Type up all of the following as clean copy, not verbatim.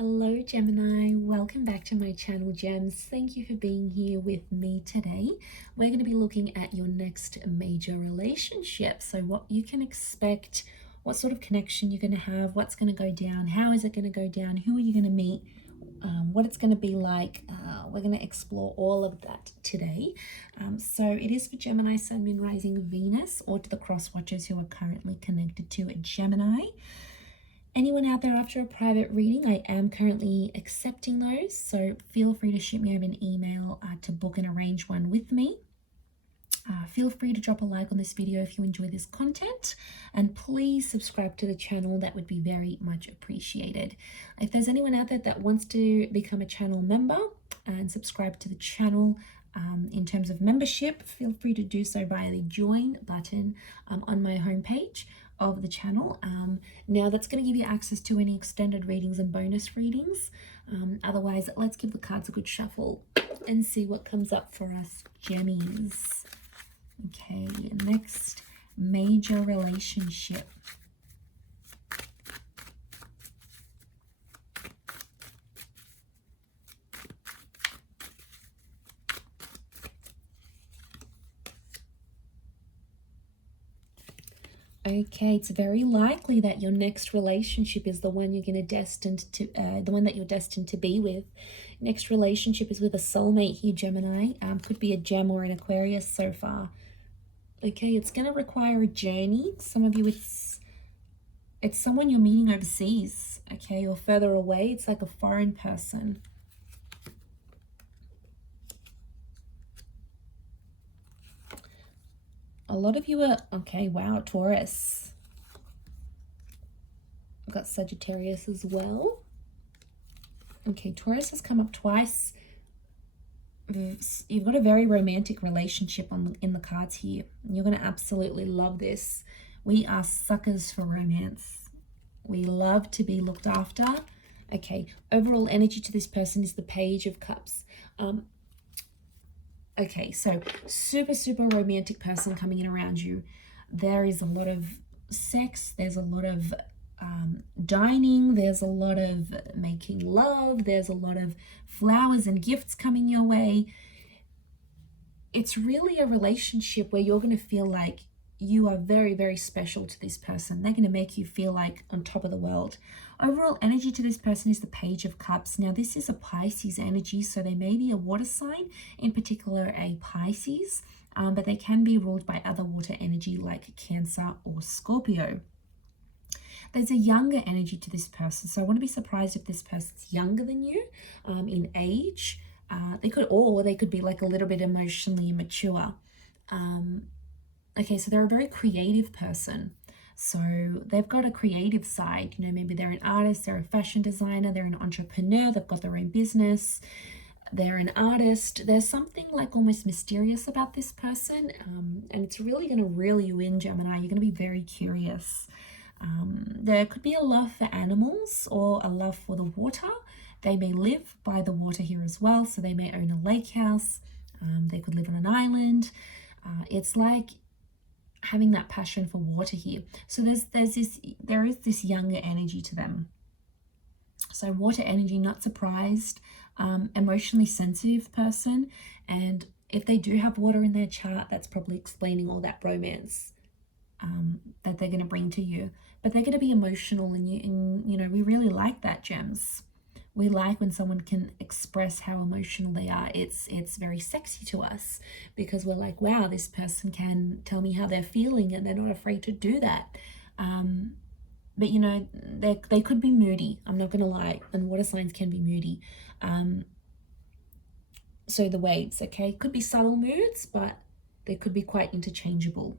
Hello Gemini, welcome back to my channel Gems. Thank you for being here with me today. We're going to be looking at your next major relationship. So what you can expect, what sort of connection you're going to have, what's going to go down, how is it going to go down, who are you going to meet, what it's going to be like. We're going to explore all of that today. So it is for Gemini, Sun, Moon, Rising, Venus, or to the cross watchers who are currently connected to a Gemini. Anyone out there after a private reading, I am currently accepting those, so feel free to shoot me over an email to book and arrange one with me. Feel free to drop a like on this video if you enjoy this content, and please subscribe to the channel. That would be very much appreciated. If there's anyone out there that wants to become a channel member and subscribe to the channel, in terms of membership, feel free to do so via the join button on my homepage of the channel. Now that's going to give you access to any extended readings and bonus readings. Otherwise, let's give the cards a good shuffle and see what comes up for us Gemmies. Okay, next major relationship. Okay, it's very likely that your next relationship is the one you're going to the one that you're destined to be with. Next relationship is with a soulmate here, Gemini. Could be a Gem or an Aquarius so far. Okay, it's going to require a journey. Some of you, it's someone you're meeting overseas, okay, or further away. It's like a foreign person. A lot of you are, okay, wow, Taurus. I've got Sagittarius as well. Okay, Taurus has come up twice. You've got a very romantic relationship in the cards here. You're going to absolutely love this. We are suckers for romance. We love to be looked after. Okay, overall energy to this person is the Page of Cups. Okay, so super romantic person coming in around you. There is a lot of sex. There's a lot of dining. There's a lot of making love. There's a lot of flowers and gifts coming your way. It's really a relationship where you're going to feel like you are very special to this person. They're going to make you feel like on top of the world. Overall energy to this person is the Page of Cups. Now this is a Pisces energy, so they may be a water sign, in particular a Pisces, but they can be ruled by other water energy like Cancer or Scorpio. There's a younger energy to this person, so I want to be surprised if this person's younger than you in age. They could be like a little bit emotionally immature. Okay, so they're a very creative person. So they've got a creative side, you know, maybe they're an artist, they're a fashion designer, they're an entrepreneur, they've got their own business, they're an artist. There's something like almost mysterious about this person, and it's really going to reel you in, Gemini. You're going to be very curious. There could be a love for animals or a love for the water. They may live by the water here as well, so they may own a lake house. They could live on an island. It's like having that passion for water here. So there is this younger energy to them. So water energy, not surprised, emotionally sensitive person. And if they do have water in their chart, that's probably explaining all that romance that they're going to bring to you. But they're going to be emotional, and you know, we really like that, Gems. We like when someone can express how emotional they are. It's very sexy to us because we're like, wow, this person can tell me how they're feeling and they're not afraid to do that. But you know, they could be moody. I'm not going to lie. And water signs can be moody. So the waves, okay, could be subtle moods, but they could be quite interchangeable.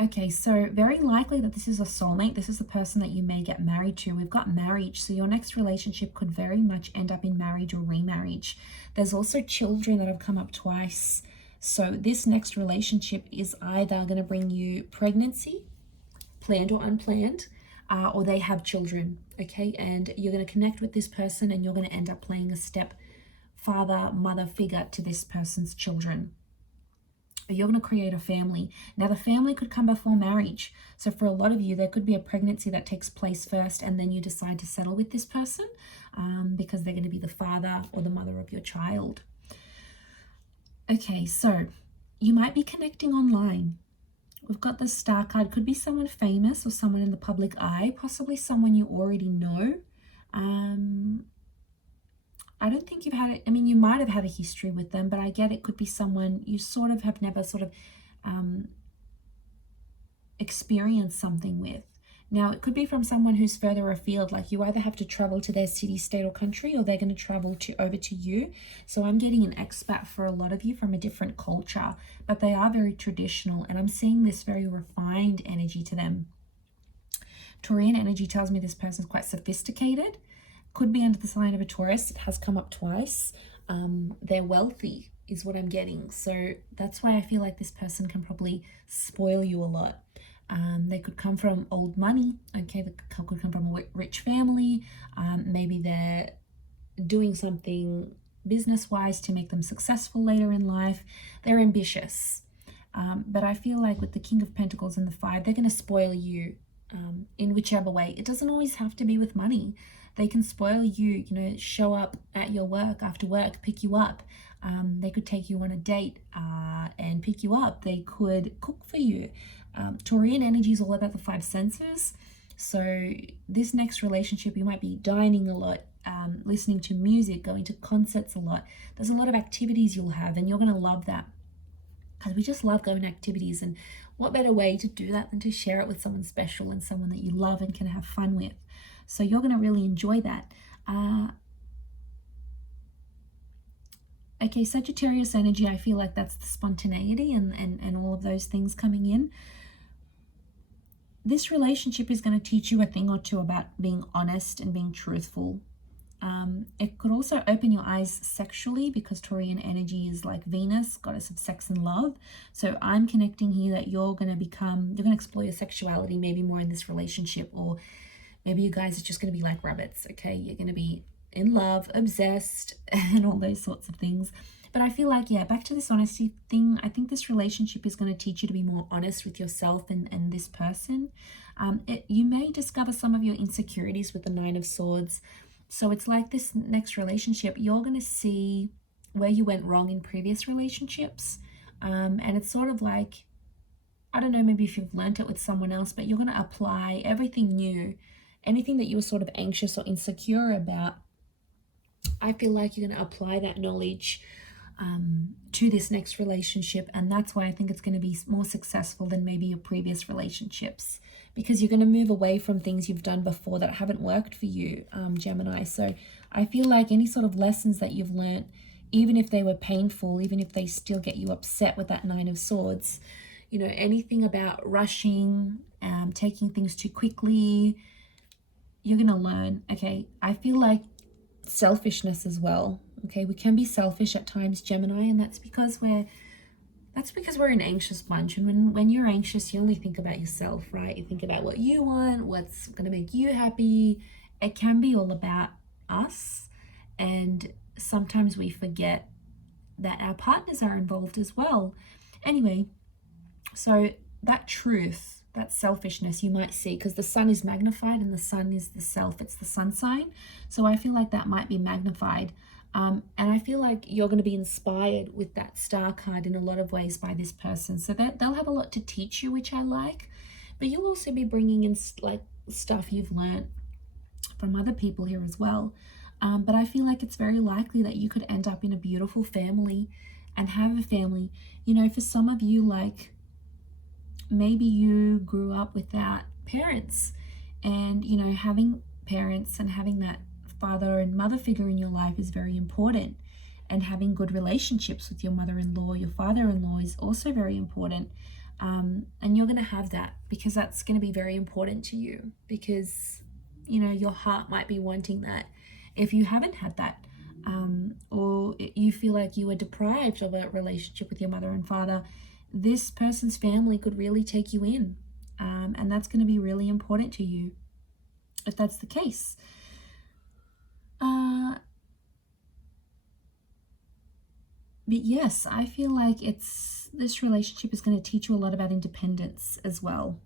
Okay, so very likely that this is a soulmate. This is the person that you may get married to. We've got marriage, so your next relationship could very much end up in marriage or remarriage. There's also children that have come up twice. So this next relationship is either going to bring you pregnancy, planned or unplanned, or they have children, okay? And you're going to connect with this person and you're going to end up playing a step father, mother figure to this person's children. you're going to create a family. Now, the family could come before marriage. So for a lot of you, there could be a pregnancy that takes place first, and then you decide to settle with this person because they're going to be the father or the mother of your child. Okay, so you might be connecting online. We've got the Star card. Could be someone famous or someone in the public eye, possibly someone you already know. I don't think you've had it. I mean, you might have had a history with them, but I get it could be someone you sort of have never sort of experienced something with. Now, it could be from someone who's further afield, like you either have to travel to their city, state, or country, or they're going to travel over to you. So I'm getting an expat for a lot of you from a different culture, but they are very traditional, and I'm seeing this very refined energy to them. Taurian energy tells me this person's quite sophisticated. Could be under the sign of a Taurus. It has come up twice. They're wealthy is what I'm getting. So that's why I feel like this person can probably spoil you a lot. They could come from old money. Okay, they could come from a rich family. Maybe they're doing something business-wise to make them successful later in life. They're ambitious. But I feel like with the King of Pentacles and the Five, they're going to spoil you in whichever way. It doesn't always have to be with money. They can spoil you, you know, show up at your work after work, pick you up. They could take you on a date and pick you up. They could cook for you. Taurian energy is all about the five senses. So this next relationship, you might be dining a lot, listening to music, going to concerts a lot. There's a lot of activities you'll have, and you're going to love that. Because we just love going to activities, and what better way to do that than to share it with someone special and someone that you love and can have fun with. So you're going to really enjoy that. Okay, Sagittarius energy, I feel like that's the spontaneity and all of those things coming in. This relationship is going to teach you a thing or two about being honest and being truthful. It could also open your eyes sexually, because Taurian energy is like Venus, goddess of sex and love. So I'm connecting here that you're going to explore your sexuality maybe more in this relationship, or maybe you guys are just going to be like rabbits, okay? You're going to be in love, obsessed, and all those sorts of things. But I feel like, yeah, back to this honesty thing, I think this relationship is going to teach you to be more honest with yourself and this person. You may discover some of your insecurities with the Nine of Swords. So it's like this next relationship, you're going to see where you went wrong in previous relationships. And it's sort of like, I don't know, maybe if you've learnt it with someone else, but you're going to apply everything new. Anything that you were sort of anxious or insecure about, I feel like you're going to apply that knowledge to this next relationship. And that's why I think it's going to be more successful than maybe your previous relationships, because you're going to move away from things you've done before that haven't worked for you, Gemini. So I feel like any sort of lessons that you've learnt, even if they were painful, even if they still get you upset with that Nine of Swords, you know, anything about rushing, taking things too quickly, you're going to learn. Okay, I feel like selfishness as well. Okay, we can be selfish at times, Gemini, and that's because we're an anxious bunch. And when you're anxious, you only think about yourself, right? You think about what you want, what's going to make you happy. It can be all about us, and sometimes we forget that our partners are involved as well. Anyway, so that truth, that selfishness you might see, because the sun is magnified and the sun is the self, it's the sun sign. So I feel like that might be magnified. And I feel like you're going to be inspired with that star card in a lot of ways by this person. So that they'll have a lot to teach you, which I like. But you'll also be bringing in like stuff you've learned from other people here as well. But I feel like it's very likely that you could end up in a beautiful family and have a family. You know, for some of you, like maybe you grew up without parents, and, you know, having parents and having that father and mother figure in your life is very important, and having good relationships with your mother-in-law, your father-in-law is also very important. And you're going to have that, because that's going to be very important to you, because, you know, your heart might be wanting that if you haven't had that, or you feel like you were deprived of a relationship with your mother and father. This person's family could really take you in, and that's going to be really important to you if that's the case. But yes, I feel like this relationship is going to teach you a lot about independence as well.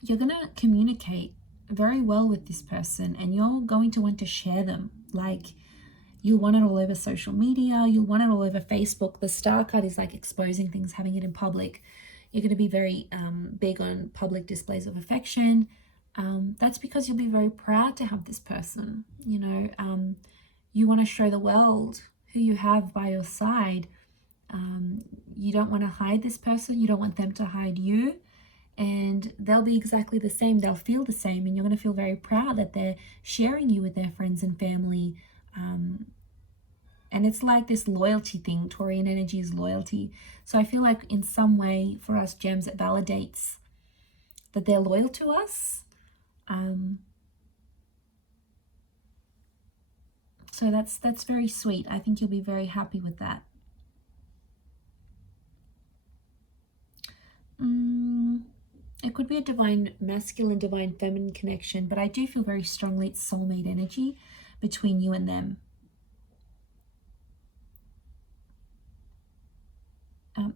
You're going to communicate very well with this person, and you're going to want to share them. Like, you'll want it all over social media, you'll want it all over Facebook. The star card is like exposing things, having it in public. You're going to be very big on public displays of affection. That's because you'll be very proud to have this person. You want to show the world who you have by your side. You don't want to hide this person. You don't want them to hide you. And they'll be exactly the same. They'll feel the same. And you're going to feel very proud that they're sharing you with their friends and family. And it's like this loyalty thing. Taurian energy is loyalty. So I feel like in some way for us gems, it validates that they're loyal to us. So that's very sweet. I think you'll be very happy with that. It could be a divine masculine, divine feminine connection, but I do feel very strongly it's soulmate energy between you and them.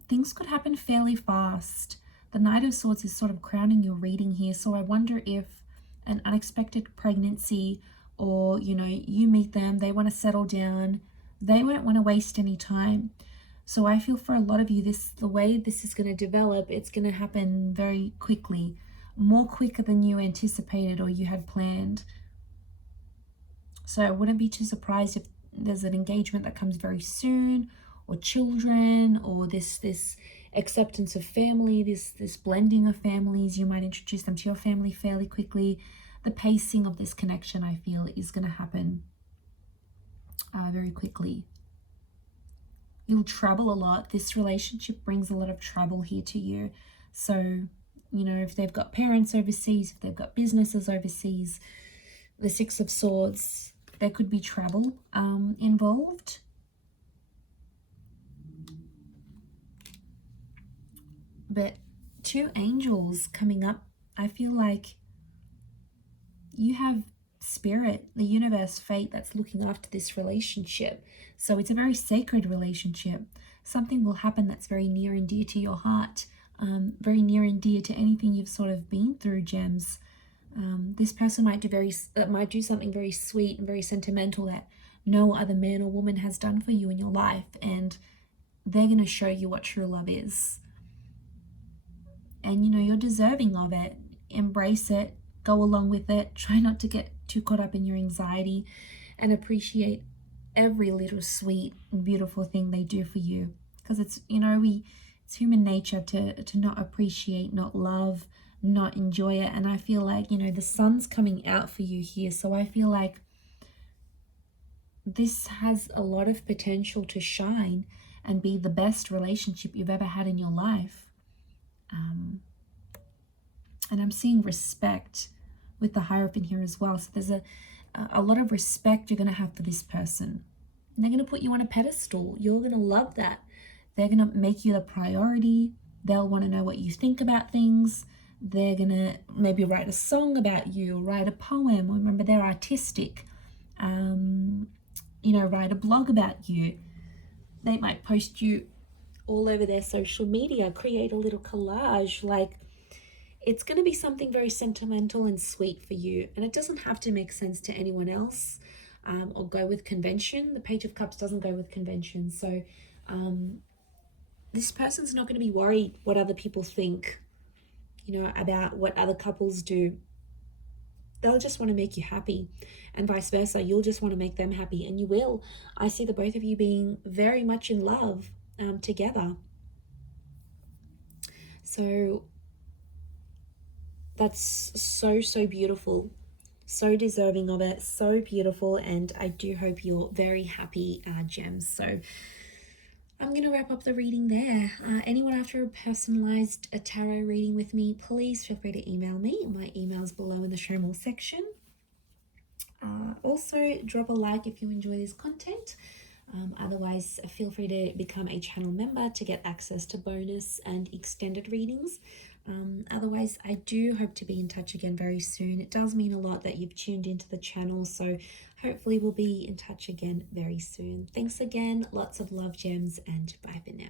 Things could happen fairly fast. The Knight of Swords is sort of crowning your reading here, so I wonder if an unexpected pregnancy, or you meet them, they want to settle down, they won't want to waste any time. So I feel for a lot of you, the way this is going to develop, it's going to happen very quickly, more quicker than you anticipated or you had planned. So I wouldn't be too surprised if there's an engagement that comes very soon, or children, or this acceptance of family, this blending of families. You might introduce them to your family fairly quickly. The pacing of this connection, I feel, is going to happen very quickly. You'll travel a lot. This relationship brings a lot of travel here to you. So, if they've got parents overseas, if they've got businesses overseas, the Six of Swords, there could be travel involved. But 2 angels coming up, I feel like you have spirit, the universe, fate that's looking after this relationship. So it's a very sacred relationship. Something will happen that's very near and dear to your heart, very near and dear to anything you've sort of been through, gems. This person might do something very sweet and very sentimental that no other man or woman has done for you in your life, and they're going to show you what true love is. And you're deserving of it. Embrace it, go along with it. Try not to get too caught up in your anxiety, and appreciate every little sweet and beautiful thing they do for you, because it's it's human nature to not appreciate, not love, not enjoy it. And I feel like the sun's coming out for you here, so I feel like this has a lot of potential to shine and be the best relationship you've ever had in your life. And I'm seeing respect with the Hierophant here as well. So there's a lot of respect you're going to have for this person. And they're going to put you on a pedestal. You're going to love that. They're going to make you the priority. They'll want to know what you think about things. They're going to maybe write a song about you, or write a poem. Remember, they're artistic. Write a blog about you. They might post you all over their social media, create a little collage. Like, it's going to be something very sentimental and sweet for you. And it doesn't have to make sense to anyone else, or go with convention. The Page of Cups doesn't go with convention. So this person's not going to be worried what other people think, about what other couples do. They'll just want to make you happy, and vice versa. You'll just want to make them happy, and you will. I see the both of you being very much in love together. So that's so beautiful, so deserving of it, so beautiful. And I do hope you're very happy, gems. So I'm going to wrap up the reading there. Anyone after a personalized tarot reading with me, please feel free to email me. My email's below in the show more section. Also, drop a like if you enjoy this content. Otherwise, feel free to become a channel member to get access to bonus and extended readings. Otherwise, I do hope to be in touch again very soon. It does mean a lot that you've tuned into the channel, so hopefully we'll be in touch again very soon. Thanks again, lots of love, gems, and bye for now.